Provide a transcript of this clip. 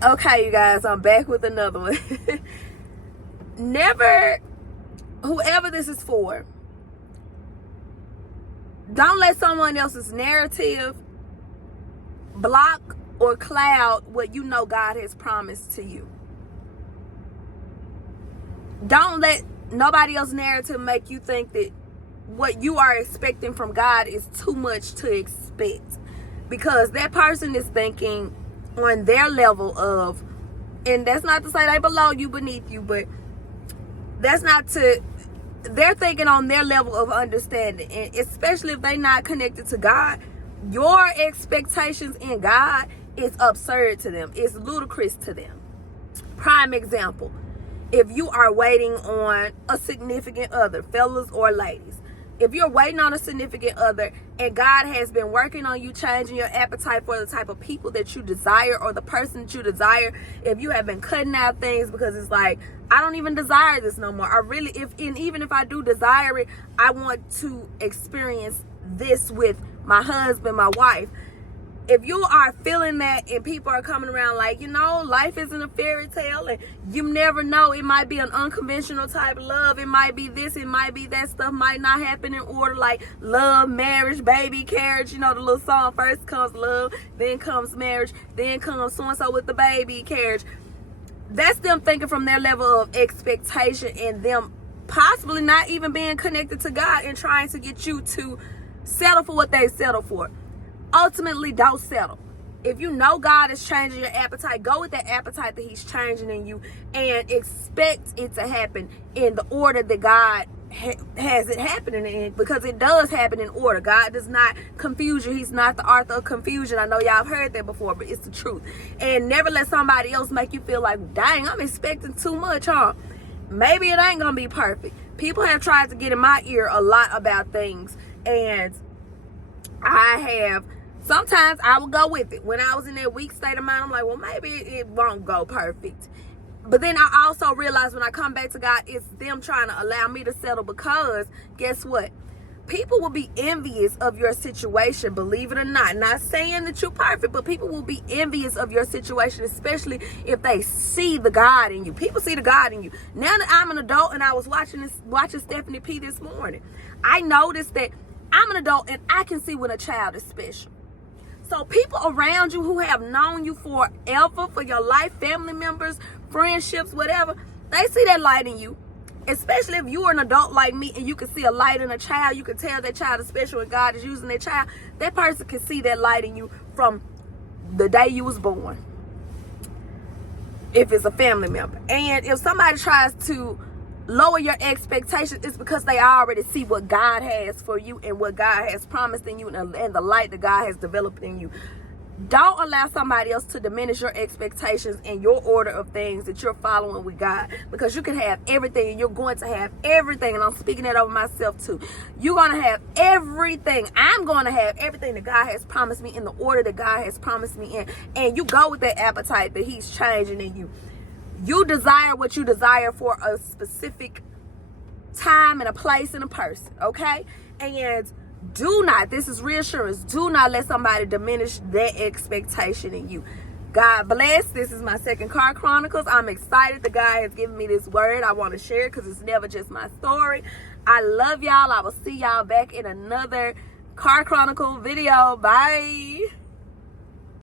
Okay, you guys, I'm back with another one. Never, whoever this is for, don't let someone else's narrative block or cloud what you know God has promised to you. Don't let nobody else's narrative make you think that what you are expecting from God is too much to expect, because that person is thinking on their level of, and that's not to say they below you, beneath you, but that's not to, they're thinking on their level of understanding. And especially if they're not connected to God, your expectations in God is absurd to them. It's ludicrous to them. Prime example, if you are waiting on a significant other, fellas or ladies, if you're waiting on a significant other and God has been working on you, changing your appetite for the type of people that you desire or the person that you desire, if you have been cutting out things because it's like, I don't even desire this no more. Even if I do desire it, I want to experience this with my husband, my wife. If you are feeling that and people are coming around like, life isn't a fairy tale and you never know, it might be an unconventional type of love, it might be this, it might be that, stuff might not happen in order, like love, marriage, baby, carriage, the little song, first comes love, then comes marriage, then comes so-and-so with the baby, carriage. That's them thinking from their level of expectation and them possibly not even being connected to God and trying to get you to settle for what they settle for. Ultimately, don't settle. If you know God is changing your appetite, go with that appetite that he's changing in you and expect it to happen in the order that God has it happening in, because it does happen in order. God does not confuse you. He's not the author of confusion. I know y'all have heard that before, but it's the truth. And never let somebody else make you feel like, dang, I'm expecting too much, huh? Maybe it ain't gonna be perfect. People have tried to get in my ear a lot about things, and sometimes I would go with it. When I was in that weak state of mind, I'm like, well, maybe it won't go perfect. But then I also realize when I come back to God, it's them trying to allow me to settle, because guess what? People will be envious of your situation, believe it or not. Not saying that you're perfect, but people will be envious of your situation, especially if they see the God in you. People see the God in you. Now that I'm an adult and I was watching Stephanie P this morning, I noticed that I'm an adult and I can see when a child is special. So people around you who have known you forever, for your life, family members, friendships, whatever, they see that light in you. Especially if you're an adult like me and you can see a light in a child, you can tell that child is special and God is using that child. That person can see that light in you from the day you was born, if it's a family member. And if somebody tries to lower your expectations, it's because they already see what God has for you and what God has promised in you and the light that God has developed in you. Don't allow somebody else to diminish your expectations and your order of things that you're following with God, because you can have everything and you're going to have everything. And I'm speaking that over myself too. You're going to have everything. I'm going to have everything that God has promised me in the order that God has promised me in. And you go with that appetite that he's changing in you. You desire what you desire for a specific time and a place and a person, okay? And do not, this is reassurance, do not let somebody diminish that expectation in you. God bless. This is my second Car Chronicles. I'm excited that God has given me this word. I want to share it because it's never just my story. I love y'all. I will see y'all back in another Car Chronicle video. Bye.